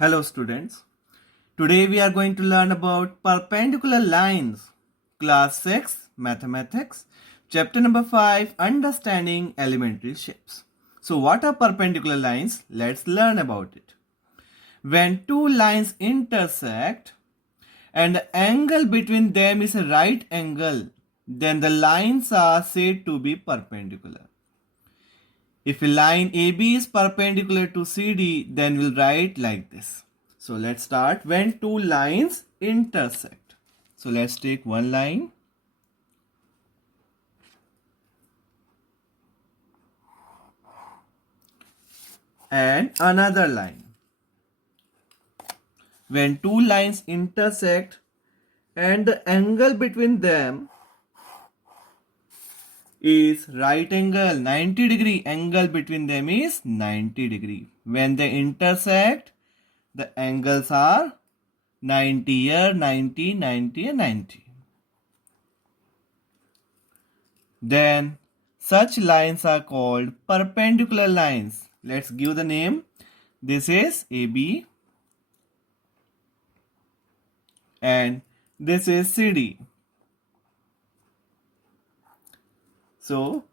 Hello students. Today we are going to learn about perpendicular lines. Class 6 Mathematics. Chapter number 5 Understanding Elementary Shapes. So what are perpendicular lines? Let's learn about it. When two lines intersect and the angle between them is a right angle, then the lines are said to be perpendicular. If a line AB is perpendicular to CD, then we'll write like this. So let's start when two lines intersect. So let's take one line and another line. When two lines intersect and the angle between them is right angle, 90 degree, angle between them is 90 degree. When they intersect, the angles are 90 here, 90, 90 and 90. Then such lines are called perpendicular lines. Let's give the name. This is AB and this is CD. So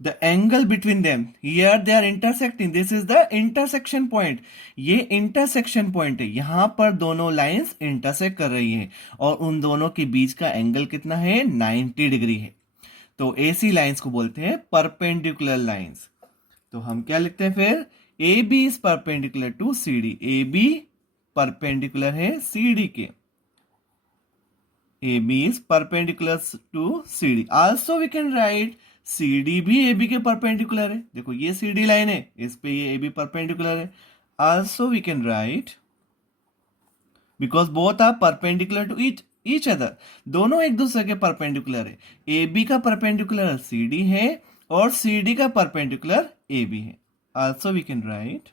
the angle between them, here they are intersecting. This is the intersection point. ये intersection point है. यहाँ पर दोनों lines intersect कर रही हैं और उन दोनों के बीच का एंगल कितना है? 90 डिग्री है. तो ऐसी लाइंस को बोलते हैं परपेंडिकुलर लाइंस. तो हम क्या लिखते हैं फिर? A B is perpendicular to C D. A B perpendicular है सी डी के. A B is perpendicular to C D. Also we can write C D भी ए बी के परपेंडिकुलर है. देखो ये सी डी लाइन है, इस पे ये ए बी परपेंडिकुलर है. Also we can write because both are perpendicular to each other. दोनों एक दूसरे के परपेंडिकुलर है. ए बी का परपेंडिकुलर सी डी है और सी डी का परपेंडिकुलर ए बी है. Also we can write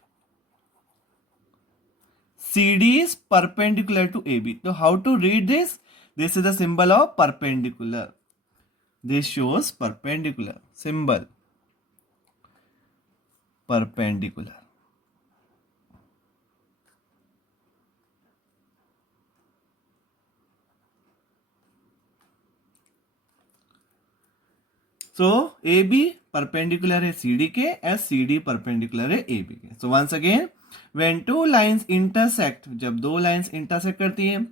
CD is perpendicular to AB. So how to read this? This is the symbol of perpendicular. This shows perpendicular symbol. Perpendicular. So AB perpendicular है CD के as CD perpendicular है AB के. So once again, when two lines intersect, जब दो lines intersect करती हैं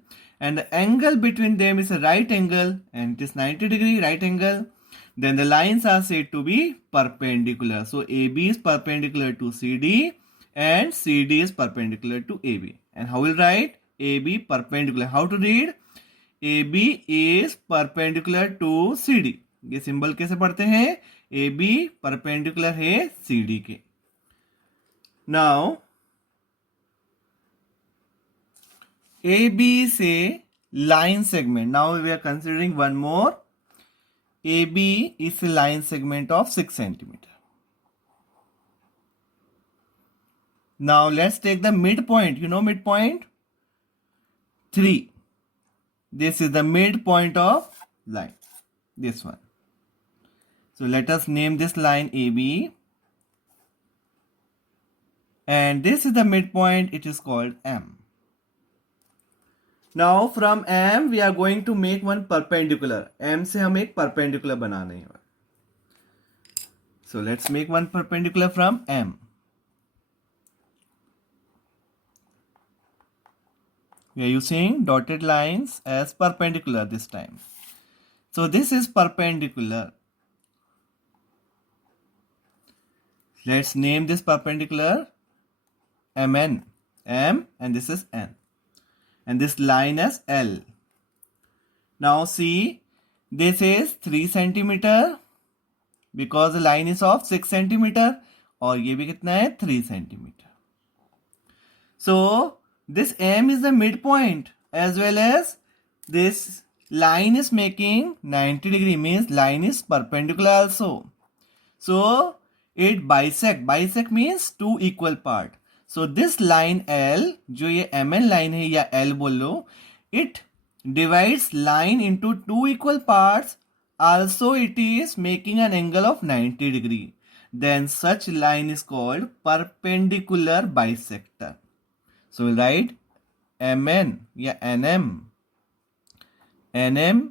and the angle between them is a right angle and it is 90 degree right angle, then the lines are said to be perpendicular. So AB is perpendicular to CD and CD is perpendicular to AB. And how will write? AB perpendicular. How to read? AB is perpendicular to CD. ये symbol कैसे पढ़ते हैं? A B perpendicular है C D के. Now A B से line segment. Now we are considering one more. A B is line segment of 6 centimeter. Now let's take the midpoint. You know midpoint? 3. This is the midpoint of line. This one. So let us name this line AB. And this is the midpoint. It is called M. Now from M we are going to make one perpendicular. M से हम एक perpendicular बनाने हैं. So let's make one perpendicular from M. We are using dotted lines as perpendicular this time. So this is perpendicular. Let's name this perpendicular MN. M and this is N. And this line as L. Now see, this is 3 centimeter because the line is of 6 centimeter और ये भी कितना है? 3 centimeter. So this M is the midpoint as well as this line is making 90 degree, means line is perpendicular also. So it bisect means two equal part. So this line L, जो ये MN line है या L बोल लो, it divides line into two equal parts. Also it is making an angle of 90 degree. Then such line is called perpendicular bisector. So we'll write MN या NM. NM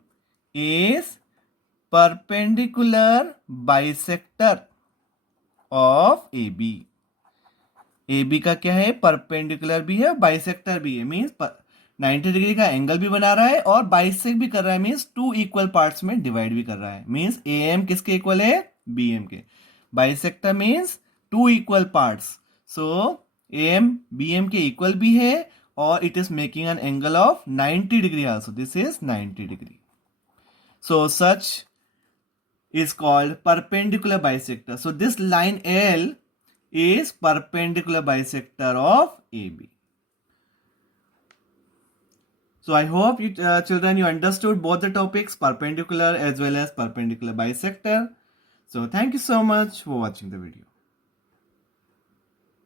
is perpendicular bisector of AB. AB का क्या है? Perpendicular भी है, bisector भी है. Means 90 degree का angle भी बना रहा है और बाइसेक्ट भी कर रहा है. मीन्स 2 इक्वल पार्ट्स में डिवाइड भी कर रहा है. मीन्स AM किसके इक्वल है? BM के. Bisector means 2 equal parts. So AM BM के इक्वल भी है और it is making an angle of 90 degree also. This is 90 degree. So such is called perpendicular bisector. So this line L is perpendicular bisector of AB. So I hope you children you understood both the topics, perpendicular as well as perpendicular bisector. So thank you so much for watching the video.